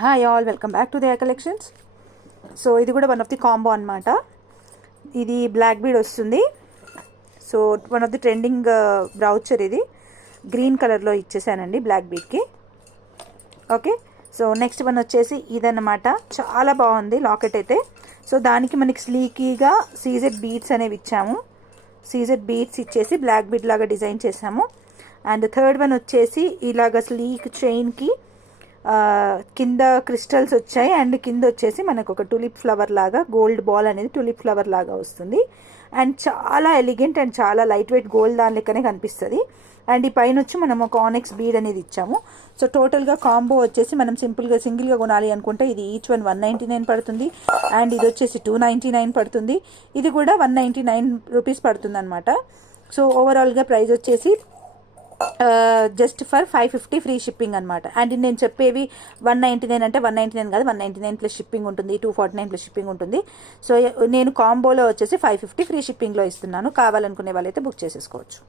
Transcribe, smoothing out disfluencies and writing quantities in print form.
Hi all, welcome back to the collections. So ఇది కూడా one of the combo అనమాట. ఇది బ్లాక్ బీడ్ వస్తుంది. So one of the trending brochure. ఇది green కలర్లో ఇచ్చేసానండి బ్లాక్ బీడ్కి. ఓకే, సో నెక్స్ట్ వన్ వచ్చేసి ఇదన్నమాట. చాలా బాగుంది లాకెట్ అయితే. సో దానికి మనకి స్లీకీగా సీజెడ్ బీడ్స్ అనేవి ఇచ్చాము. సీజెడ్ బీడ్స్ ఇచ్చేసి బ్లాక్ బీడ్ లాగా డిజైన్ చేసాము. అండ్ థర్డ్ వన్ వచ్చేసి ఇలాగ స్లీక్ చైన్కి కింద క్రిస్టల్స్ వచ్చాయి. అండ్ కింద వచ్చేసి మనకు ఒక టులిప్ ఫ్లవర్ లాగా గోల్డ్ బాల్ అనేది టులిప్ ఫ్లవర్ లాగా వస్తుంది. అండ్ చాలా ఎలిగెంట్ అండ్ చాలా లైట్ వెయిట్ గోల్డ్ దాని లెక్కనే కనిపిస్తుంది. అండ్ ఈ పైన వచ్చి మనం ఒక ఆనెక్స్ బీడ్ అనేది ఇచ్చాము. సో టోటల్గా కాంబో వచ్చేసి మనం సింగిల్గా కొనాలి అనుకుంటే ఇది ఈచ్ వన్ 199 పడుతుంది. అండ్ ఇది వచ్చేసి 299 పడుతుంది. ఇది కూడా 199 రూపీస్ పడుతుంది అనమాట. సో ఓవరాల్గా ప్రైస్ వచ్చేసి జస్ట్ ఫర్ 550 ఫ్రీ షిప్పింగ్ అనమాట. అండ్ నేను చెప్పేవి 199 అంటే 199 కాదు, 199 ప్లస్ షిప్పింగ్ ఉంటుంది, 249 ప్లస్ షిప్పింగ్ ఉంటుంది. సో నేను కాంబోలో వచ్చేసి 550 ఫ్రీ షిప్పింగ్లో ఇస్తున్నాను. కావాలనుకునే వాళ్ళైతే బుక్ చేసేసుకోవచ్చు.